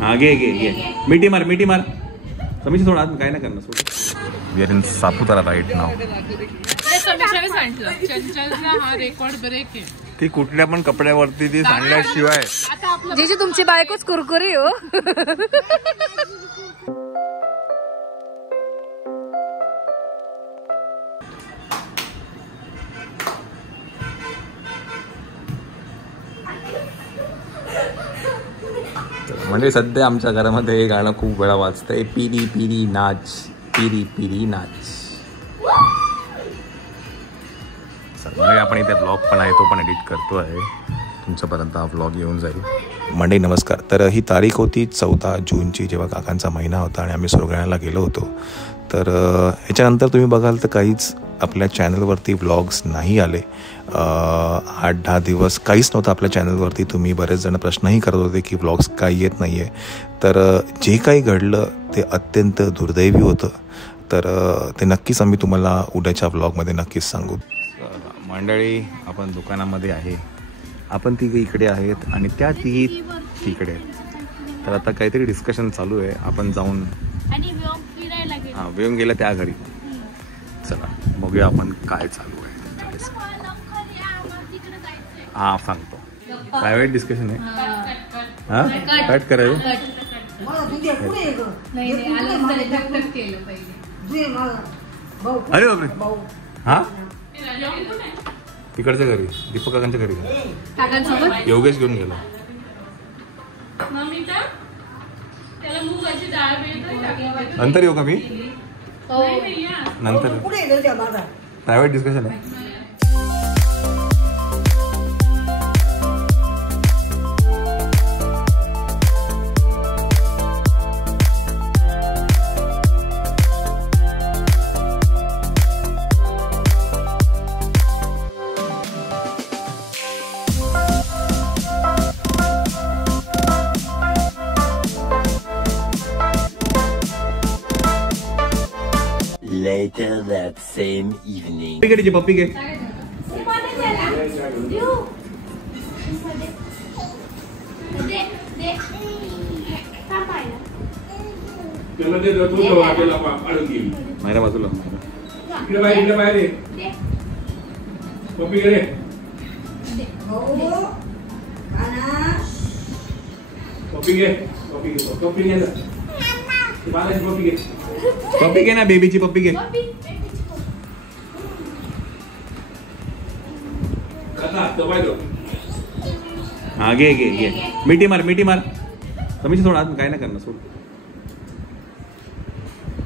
हाँ घे घे घे मिठी मार समीक्षा थोडा काय नाही करणार सोड. We are in Saputara right now. हा रेकॉर्ड ब्रेक आहे. ती कुठल्या पण कपड्यावरती ती सांडल्याशिवाय जीजी तुमची बायकोच कुरकुरी हो. म्हणजे सध्या आमच्या घरामध्ये हे गाणं खूप वेळा वाजतंय. पिरी पिरी नाच पिरी पिरी नाच. म्हणजे आपण इथे ब्लॉग पण आहे तो पण एडिट करतो आहे. तुमच्यापर्यंत हा ब्लॉग येऊन जाईल. मंडळी नमस्कार. तर ही तारीख होती 14 जूनची जेव्हा काकांचा महिना होता आणि आम्ही सुरगाण्याला गेलो होतो. तर ह्याच्यानंतर तुम्ही बघाल तर काहीच आपल्या चॅनलवरती व्लॉग्स नाही आले. 8-10 दिवस काहीच नव्हतं आपल्या चॅनलवरती. तुम्ही बरेच जण प्रश्नही करत होते की व्लॉग्स काय येत नाही आहे. तर जे काही घडलं ते अत्यंत दुर्दैवी होतं. तर ते नक्कीच आम्ही तुम्हाला उद्याच्या व्लॉगमध्ये नक्कीच सांगू. मंडळी आपण दुकानामध्ये आहे. आपण तिघे इकडे आहेत आणि त्या तिघी तिकडे आहेत. तर आता काहीतरी डिस्कशन चालू आहे. आपण जाऊन वेऊन गेलं त्या घरी. चला बघूया आपण काय चालू आहे. हा सांगतो. प्रायव्हेट डिस्कशन आहे. हा कट करायचं. अरे बापरे. हा तिकडच्या घरी दीपक काकांच्या घरी योगेश घेऊन गेला. नंतर येऊ का मी. नंतर प्रायव्हेट डिस्कशन आहे. Later that same evening. पप्पी घे. मायरा बाजूला. इकडे बाहेर पप्पी घे. पप्पी घे. पप्पी घे. पप्पी घे ना बेबीची पप्पी घे. हा घे घे घे मिठी मार समीक्षा थोडा काय नाही करणार सोड.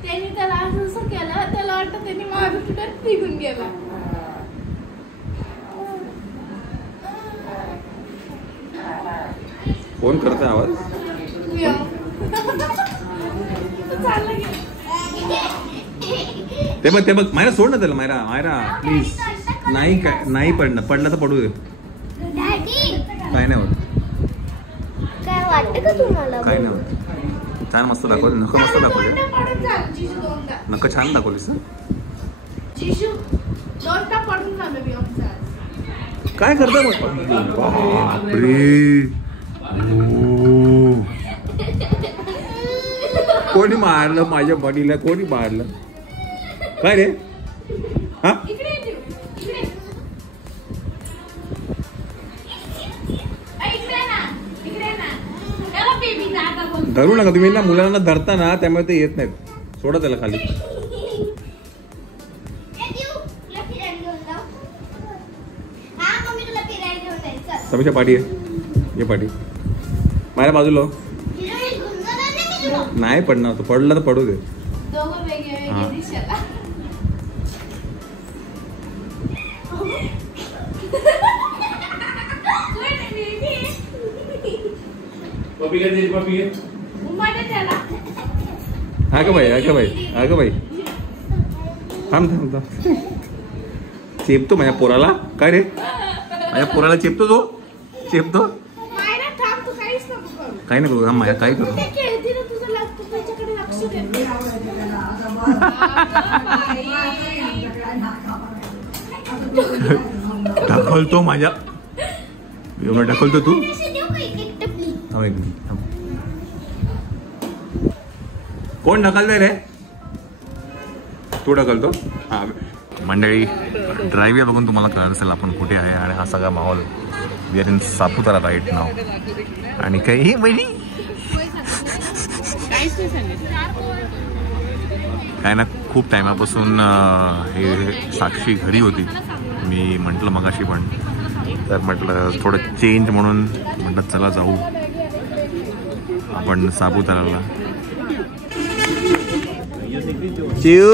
त्यांनी त्याला असं केलं त्याला वाटतं त्यांनी माझ्या निघून गेला. फोन करतोय आवाज. ते बघ मायरा सोड ना त्याला. मायरा प्लीज. नाही पडलं तर पडू दे. काय नाही होत. काय वाटतं का तुम्हाला. काय नाही होत. छान मस्त दाखवले. नख मस्त दाखवले. नख छान दाखवलीस. काय करता मग. बापरे. कोणी मारलं माझ्या बॉडीला. कोणी मारलं काय रे. हा धरू नका तुम्ही ना. मुलांना धरता ना त्यामुळे ते येत नाहीत. सोडा त्याला खाली. समीक्षा पाठी आहे. ये पाठी. माझ्या बाजूला नाही पडणार. तो पडला तर पडू दे. हा का भाई थांब. चेपतो माझ्या पोराला. काय रे माझ्या पोराला चेपतो तो. चेपतो काही नाही करू. माझ्या काय करू. ढकलतो माझ्या. ढकलतो तू. एक मिनिट. कोण ढकलतंय रे? तू ढकलतो? हा मंडळी, ड्राईव्ह बघून तुम्हाला कळलं असेल आपण कुठे आहे आणि हा सगळा माहोल. We are in Saputara right now. आणि काही म्हणजे काय ना, खूप टायमापासून हे साक्षी घरी होती. मी म्हटलं मगाशी पण, तर म्हटलं थोडं चेंज म्हणून म्हटलं चला जाऊ आपण सापुताराला. चिव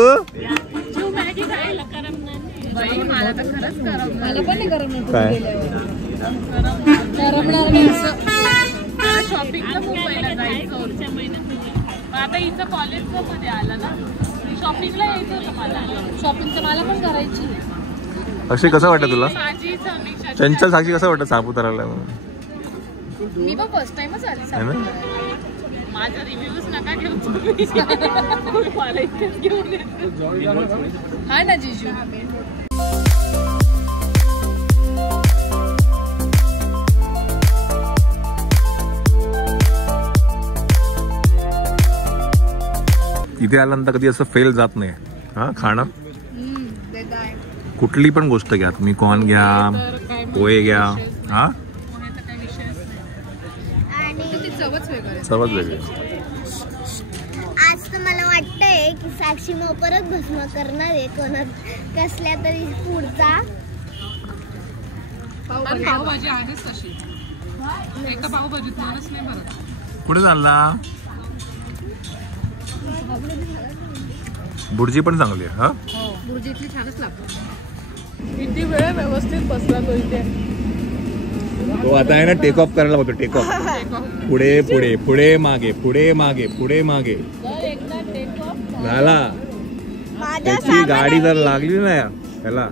मला तर खरंच मला पण नाही करमणार. काय करमणार नाही असं. शॉपिंगला मुंबईला जायचं आता हिचं कॉलेजचं मध्ये आलं ना, शॉपिंगला यायचं होतं मला. शॉपिंग तर मला पण करायची. अक्षय कसं वाटतं तुला? माझी समीक्षा चंचल साक्षी कसं वाटतं सापुताराला? मी पण फर्स्ट टाइमच आली है ना? माझा रिव्ह्यूज नका घेऊ तुम्ही. मला इथेच घेऊन येतो. हा ना जिजू. इथे आल्यानंतर कधी असं फेल जात नाही हा खाणं. कुठली पण गोष्ट घ्या तुम्ही, कॉर्न घ्या, पोहे घ्या, हा चवच वेगळी. आज तर मला वाटतंय की साक्षी मग परत भस्म करणार आहे कोणा कसल्या तरी पुढचा. पावभाजी आहेच तशी. एका पावभाजीत माणूस नाही भरत. कुठे चालला? बुर्जी पण चांगली आहे. हा बुर्जी इथली छानच लागते. किती वेळ व्यवस्थित बसला तो इथे. तो आता आहे ना टेक ऑफ करायला होतो. Take off. पुढे पुढे पुढे मागे पुढे मागे पुढे मागे झाला. त्याची गाडी जर लागली ना याला,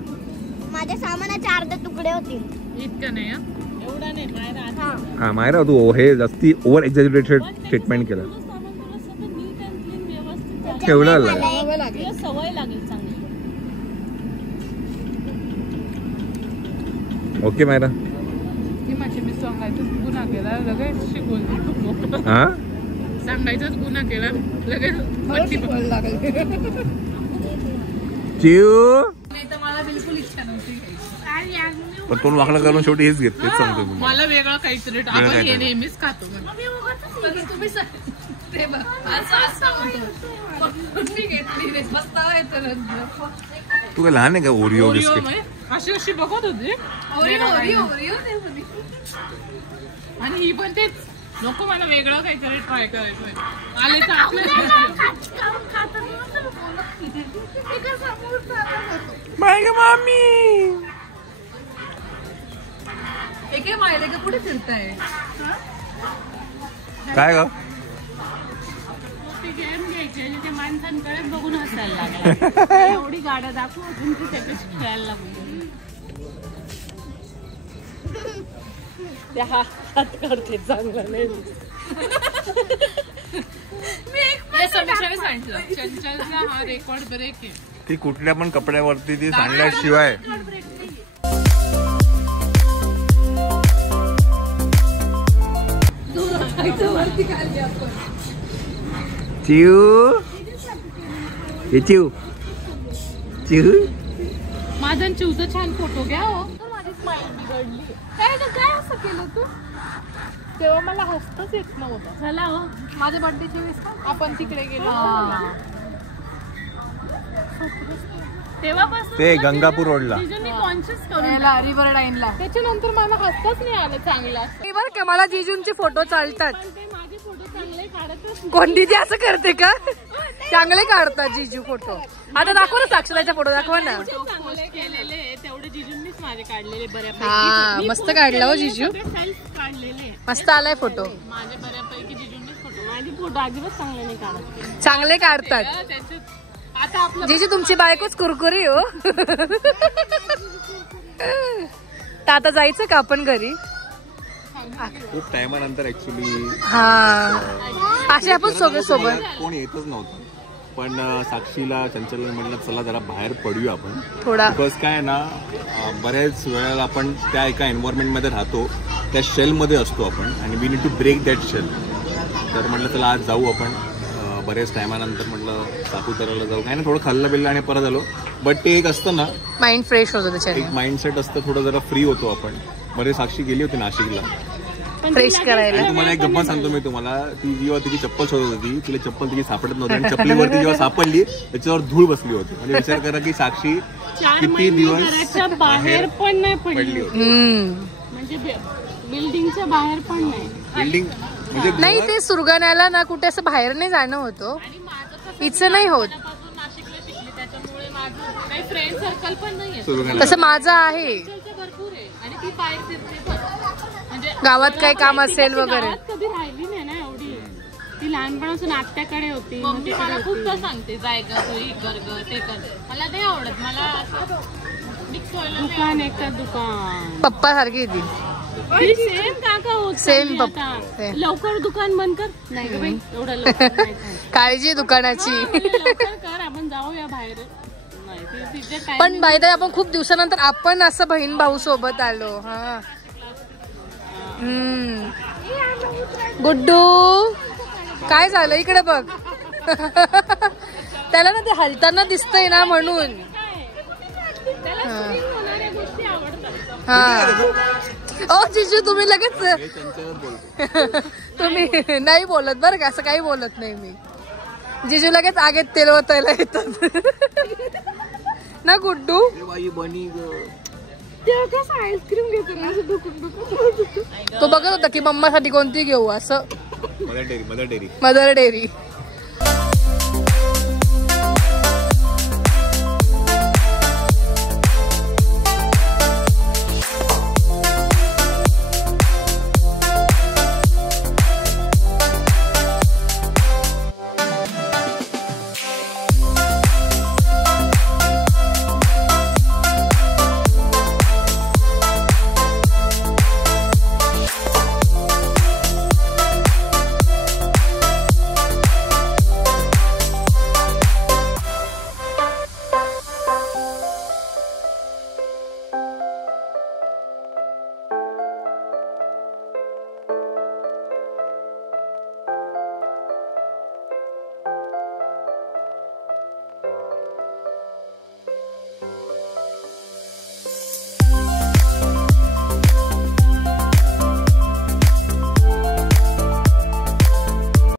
माझ्या सामानाचे अर्धे तुकडे होतील. इतकं नाही एवढा नाही मायरा. हा मायरा तू हे जास्ती ओव्हर एक्झॅजरेटेड ट्रीटमेंट केलं. ठेवलं सवय लागेल चांगली. ओके मायरा. ती माझी मी सांगायचंच गुन्हा केला लगेच शिकवली. हा सांगायचाच गुन्हा केला लगेच चिव. नाही तर मला बिलकुल इच्छा नव्हती. पण तोंड वाकडं करून शेवटी हेच घेत. तेच सांगतो मी. मला वेगळं काहीतरी आपण हे नेहमीच खातो. तुम्ही ते बघ असं होतं. मी घेतली बसता येतं नंतर. तू काय लहान आहे का? ओरिओ बिस्किट अशी अशी बघत होती. ओरिओ आणि ही पण तेच नको मला वेगळं काहीतरी ट्राय करायचं. आले तर आपलं मामी. एके मायले का पुढे फिरताय. काय ग? गेम घ्यायची ते माणसांकडे बघून हसायला लागला. एवढी गाड्या दाखवू अजून ती त्याच्याशी खेळायला लागली. त्या हात करते चांगलं नाही. समीक्षाने सांगितलं चंचलचा हा रेकॉर्ड ब्रेक आहे. ती कुठल्या पण कपड्यावरती ती सांडल्याशिवाय. चिव चिव चिव. माझा चिवचा छान फोटो घ्या. हो माझी स्माईल बिघडली. काय असं केलं तू? तेव्हा मला हसतच येत नव्हतं. चला हो माझ्या बर्थडेच्या वेळेस आपण तिकडे गेलो तेव्हापासून ते गंगापूर रोडला. कॉन्शियस करून रिव्हर लाईनला. त्याच्यानंतर मला हसताच नाही आलं चांगलं. बरं का मला जिजूंचे फोटो चालतात. पण ते माझे फोटो चांगले काढतच कोण दीदी असं करते का? चांगले काढतात जिजू फोटो. आता दाखव ना साक्षराचा फोटो दाखवा ना. चांगले केलेले तेवढे जिजूंनीच माझे काढलेले हा बऱ्यापैकी. मस्त काढला हो जिजू. सेल्फ काढलेले मस्त आलाय फोटो. माझे बऱ्यापैकी जिजूंनीच फोटो. माझे फोटो अजिबात चांगले नाही काढत. चांगले काढतात त्याच्यात आता आपलं जिजू. तुमची बायकोच कुरकुरी हो. तर आता जायचं का आपण घरी? खूप टायमानंतर ऍक्च्युली हा असे आपण सगळे सोबत. कोण येतच नव्हतं. पण साक्षीला चंचलला म्हटलं चला जरा बाहेर पडूया आपण थोडा. बिकॉज काय ना बऱ्याच वेळेला आपण त्या एका एन्व्हायरमेंटमध्ये राहतो, त्या शेलमध्ये असतो आपण आणि we need to break that shell. तर म्हटलं चला आज जाऊ आपण बरेच टायमानंतर म्हटलं सापुताऱ्याला जाऊ, काय ना थोडं खाल्लं बिल्लं आणि परत आलो. बट ते एक असतं ना, माइंड फ्रेश होतो त्याच्याने, एक माइंडसेट असतं, थोडं जरा फ्री होतो आपण. बरे साक्षी गेली होती नाशिकला, फ्रेश करायला. आणि तुम्हाला एक गप्पा सांगतो मी तुम्हाला. ती जेव्हा तिची चप्पल शोधत होती, तिला चप्पल तिची सापडत नव्हती आणि चप्पलीवरती जेव्हा सापडली त्याच्यावर धूळ बसली होती. म्हणजे विचार करा की साक्षी किती दिवस बाहेर पण नाही पडली होती. म्हणजे बिल्डिंगच्या बाहेर पण नाही. बिल्डिंग म्हणजे नाही, ते सुरगाण्याला ना कुठे असं बाहेर नाही जाणं होतं, इथं नाही होत. नाशिकला शिकली त्याच्यामुळे माझं काही फ्रेंड सर्कल पण नाहीये. सुरगाणा तसं माझं आहे. भरपूर आहे आणि ती बाहेर फिरते पण. म्हणजे गावात काही काम असेल वगैरे. गावात कधी राहिली नाही ना एवढी. ती लहानपणापासून आत्याकडे होती. मम्मी मला खूपदा सांगते, जाय ग तू, हे कर ग ते कर. मला नाही आवडत. मला असं दुकान एकच दुकान. पप्पा सारखी ती. सेम काका होत सेम चालली पप्पा. आता. लवकर दुकान बंद कर. नाही ग बाई, एवढं लवकर नाही काय. काळजी दुकानाची. लवकर कर, आपण जाऊया बाहेर. नाही तिचे time पण बाय आपण खूप दिवसानंतर आपण असं बहीण भाऊ सोबत आलो. हा. गुड्डू काय झालं इकडे बघ. त्याला ना ते हलताना दिसतंय ना म्हणून. हा. ओ जिजू तुम्ही लगेच तुम्ही नाही बोलत बरं का, असं काही बोलत नाही मी. जिजू लगेच आगेत तेल ओतायला येतात ना गुड्डू. आईस्क्रीम घेतो ना असं तो बघत होता की मम्मासाठी कोणती घेऊ असं. Mother dairy mother dairy.